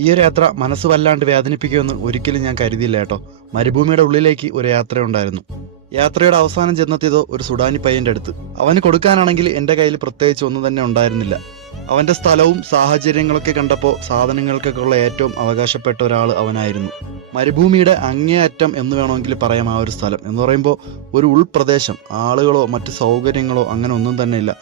ഈ ഒരു യാത്ര മനസ്സ് വല്ലാണ്ട് വേദനിപ്പിക്കുമെന്ന് ഒരിക്കലും ഞാൻ കരുതിയില്ല കേട്ടോ. മരുഭൂമിയുടെ ഉള്ളിലേക്ക് ഒരു യാത്രയുണ്ടായിരുന്നു. യാത്രയുടെ അവസാനം ചെന്നെത്തിയതോ ഒരു സുഡാനി പയ്യന്റെ അടുത്ത്. അവന് കൊടുക്കാനാണെങ്കിൽ എൻ്റെ കയ്യിൽ പ്രത്യേകിച്ച് ഒന്നും തന്നെ ഉണ്ടായിരുന്നില്ല. അവന്റെ സ്ഥലവും സാഹചര്യങ്ങളൊക്കെ കണ്ടപ്പോൾ സാധനങ്ങൾക്കൊക്കെ ഉള്ള ഏറ്റവും അവകാശപ്പെട്ട ഒരാൾ അവനായിരുന്നു. മരുഭൂമിയുടെ അങ്ങേയറ്റം എന്ന് വേണമെങ്കിൽ പറയാം ആ ഒരു സ്ഥലം എന്ന് പറയുമ്പോൾ ഒരു ഉൾപ്രദേശം. ആളുകളോ മറ്റ് സൗകര്യങ്ങളോ അങ്ങനെ ഒന്നും തന്നെ ഇല്ല.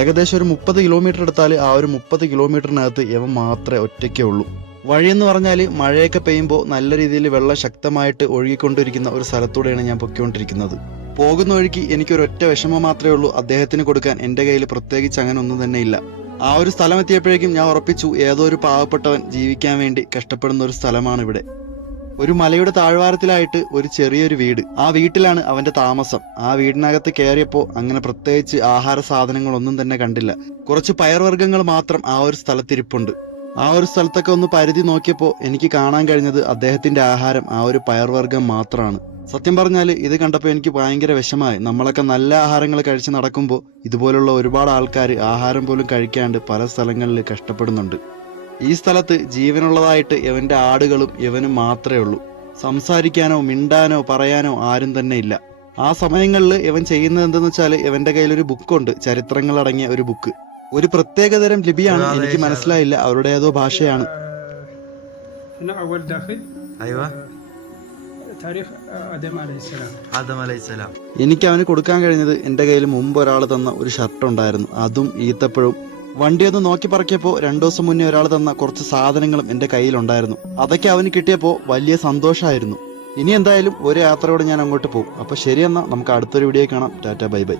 ഏകദേശം ഒരു 30 കിലോമീറ്റർ എടുത്താൽ ആ ഒരു 30 കിലോമീറ്ററിനകത്ത് ഇവൻ മാത്രമേ ഒറ്റയ്ക്കേ ഉള്ളൂ. വഴിയെന്ന് പറഞ്ഞാൽ മഴയൊക്കെ പെയ്യുമ്പോൾ നല്ല രീതിയിൽ വെള്ളം ശക്തമായിട്ട് ഒഴുകിക്കൊണ്ടിരിക്കുന്ന ഒരു സ്ഥലത്തൂടെയാണ് ഞാൻ പൊയ്ക്കൊണ്ടിരിക്കുന്നത്. പോകുന്ന വഴിക്ക് എനിക്കൊരൊറ്റ വിഷമം മാത്രമേ ഉള്ളൂ, അദ്ദേഹത്തിന് കൊടുക്കാൻ എൻ്റെ കയ്യിൽ പ്രത്യേകിച്ച് അങ്ങനെ ഒന്നും തന്നെ ഇല്ല. ആ ഒരു സ്ഥലം എത്തിയപ്പോഴേക്കും ഞാൻ ഉറപ്പിച്ചു, ഏതോ ഒരു പാവപ്പെട്ടവൻ ജീവിക്കാൻ വേണ്ടി കഷ്ടപ്പെടുന്ന ഒരു സ്ഥലമാണ് ഇവിടെ. ഒരു മലയുടെ താഴ്വാരത്തിലായിട്ട് ഒരു ചെറിയൊരു വീട്. ആ വീട്ടിലാണ് അവന്റെ താമസം. ആ വീടിനകത്ത് കയറിയപ്പോൾ അങ്ങനെ പ്രത്യേകിച്ച് ആഹാര സാധനങ്ങളൊന്നും തന്നെ കണ്ടില്ല. കുറച്ച് പയർവർഗ്ഗങ്ങൾ മാത്രം ആ ഒരു സ്ഥലത്തിരിപ്പുണ്ട്. ആ ഒരു സ്ഥലത്തൊക്കെ ഒന്ന് പരിധി നോക്കിയപ്പോൾ എനിക്ക് കാണാൻ കഴിഞ്ഞത് അദ്ദേഹത്തിന്റെ ആഹാരം ആ ഒരു പയർവർഗ്ഗം മാത്രമാണ്. സത്യം പറഞ്ഞാൽ ഇത് കണ്ടപ്പോൾ എനിക്ക് ഭയങ്കര വിഷമായി. നമ്മളൊക്കെ നല്ല ആഹാരങ്ങൾ കഴിച്ച് നടക്കുമ്പോൾ ഇതുപോലുള്ള ഒരുപാട് ആൾക്കാർ ആഹാരം പോലും കഴിക്കാണ്ട് പല സ്ഥലങ്ങളിൽ കഷ്ടപ്പെടുന്നുണ്ട്. ഈ സ്ഥലത്ത് ജീവനുള്ളതായിട്ട് ഇവന്റെ ആടുകളും ഇവനും മാത്രമേ ഉള്ളൂ. സംസാരിക്കാനോ മിണ്ടാനോ പറയാനോ ആരും തന്നെ ഇല്ല. ആ സമയങ്ങളിൽ ഇവൻ ചെയ്യുന്നത് എന്തെന്ന് വെച്ചാൽ ഇവന്റെ കയ്യിലൊരു ബുക്കുണ്ട്, ചരിത്രങ്ങളടങ്ങിയ ഒരു ബുക്ക്. ഒരു പ്രത്യേകതരം ലിപിയാണ്, എനിക്ക് മനസ്സിലായില്ല, അവരുടെ ഏതോ ഭാഷയാണ്. എനിക്ക് അവന് കൊടുക്കാൻ കഴിഞ്ഞത് എൻ്റെ കയ്യിൽ മുമ്പ് ഒരാൾ തന്ന ഒരു ഷർട്ട് ഉണ്ടായിരുന്നു, അതും ഈത്തപ്പഴവും. വണ്ടിയൊന്ന് നോക്കി പറക്കിയപ്പോൾ 2 ദിവസം മുന്നേ ഒരാൾ തന്ന കുറച്ച് സാധനങ്ങളും എൻ്റെ കയ്യിലുണ്ടായിരുന്നു. അതൊക്കെ അവന് കിട്ടിയപ്പോൾ വലിയ സന്തോഷമായിരുന്നു. ഇനി എന്തായാലും ഒരു യാത്രയോടെ ഞാൻ അങ്ങോട്ട് പോകും. അപ്പോൾ ശരിയെന്നാൽ നമുക്ക് അടുത്തൊരു വീഡിയോ കാണാം. Tata bye bye.